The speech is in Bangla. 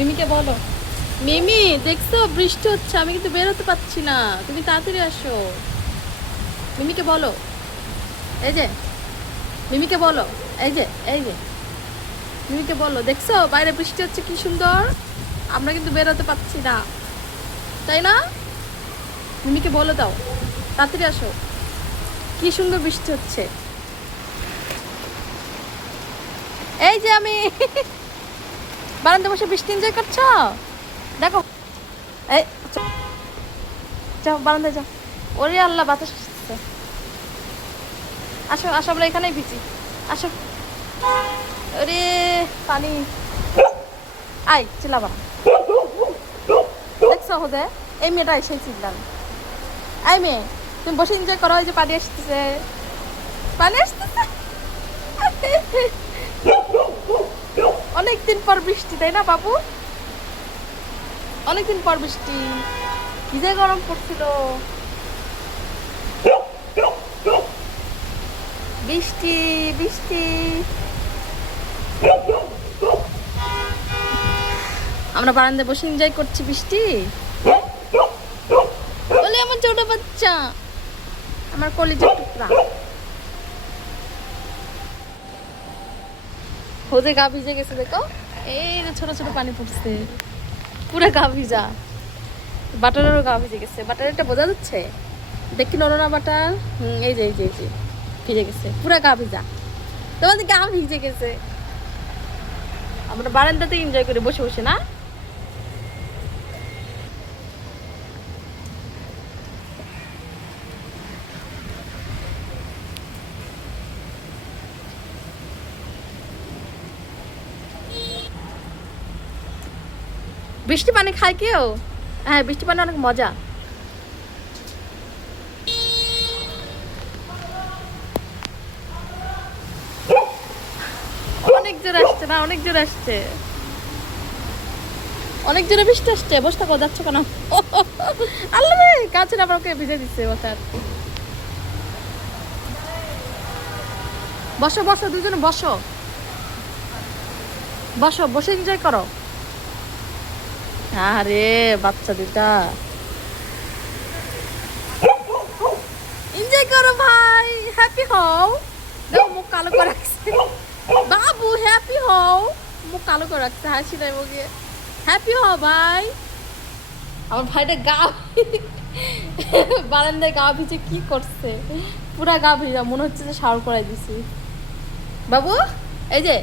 মিমিকে বলো, মিমি দেখছো বৃষ্টি হচ্ছে, আমি কিন্তু বেরোতে পারছি না, তুমি তাড়াতাড়ি আসো। মিমিকে বলো, এই যে মিমিকে বলো, এই যে এই যে মিমিকে বলো, দেখছো বাইরে বৃষ্টি হচ্ছে কি সুন্দর, আমরা কিন্তু বেরোতে পারছি না, তাই না? মিমিকে বলে দাও তাড়াতাড়ি আসো, কি সুন্দর বৃষ্টি হচ্ছে। এই যে আমি বারান্দা বসে বৃষ্টি এনজয় করছো, দেখো। এই যাও বারান্দায় যাও। ওরে আল্লাহ, বাতাস আসছে। আসো আসো, আমরা এখানেই ভিজি, আসো। ওরে পানি, আই চিল্লাবা না। দেখছো হোদে, এই মেয়েটা এসে চিল্লান। এই মেয়ে, তুমি বসে এনজয় করো, ওই যে পানি আসতেছে, পানি আসতেছে। অনেকদিন পর বৃষ্টি, তাই না বাবু? অনেকদিন পর বৃষ্টি, কি যে গরম পড়ছিল। বৃষ্টি বৃষ্টি, আমরা বারান্দায় বসে এনজয় করছি বৃষ্টি। বলে আমার ছোট বাচ্চা, আমার কলিজার টুকরা। হোদে গা ভিজে গেছে, দেখো এই যে ছোট ছোট পানি পড়ছে, পুরো গা ভিজা। বাটারেরও গা ভিজে গেছে, বাটারটা বোঝা যাচ্ছে, দেখি নড়ো না বাটার। এই যে এই যে এই যে ভিজে গেছে, পুরো গা ভিজা, তোমাদের গা ভিজে গেছে। আমরা বারান্দাতে এনজয় করি বসে বসে, না? বৃষ্টি পানি খায় কেউ? হ্যাঁ, বৃষ্টি পানি অনেক মজা। অনেক জোরে আসছে না, অনেক জোরে আসছে, অনেক জোরে বৃষ্টি আসছে। বসে থাকো, যাচ্ছ কেন? আল্লাহ রে, গাছের আবার ওকে ভিজে দিচ্ছে ওটার। বসো বসো, দুজনে বসো, বসো বসে এনজয় করো। আরে বাচ্চা দুটা এনজয় করো ভাই, হ্যাপি হও। দেখো মুখ কালো করে রাখছে বাবু, হ্যাপি হও। মুখ কালো করে রাখছে, হাসি নাই মুখে। হ্যাপি হও ভাই। আমার ভাইটা গা বারান্দায় গা ভিজে কি করছে, পুরা গা ভিজা, মনে হচ্ছে যে শাওয়ার করাই দিছি। বাবু এই যে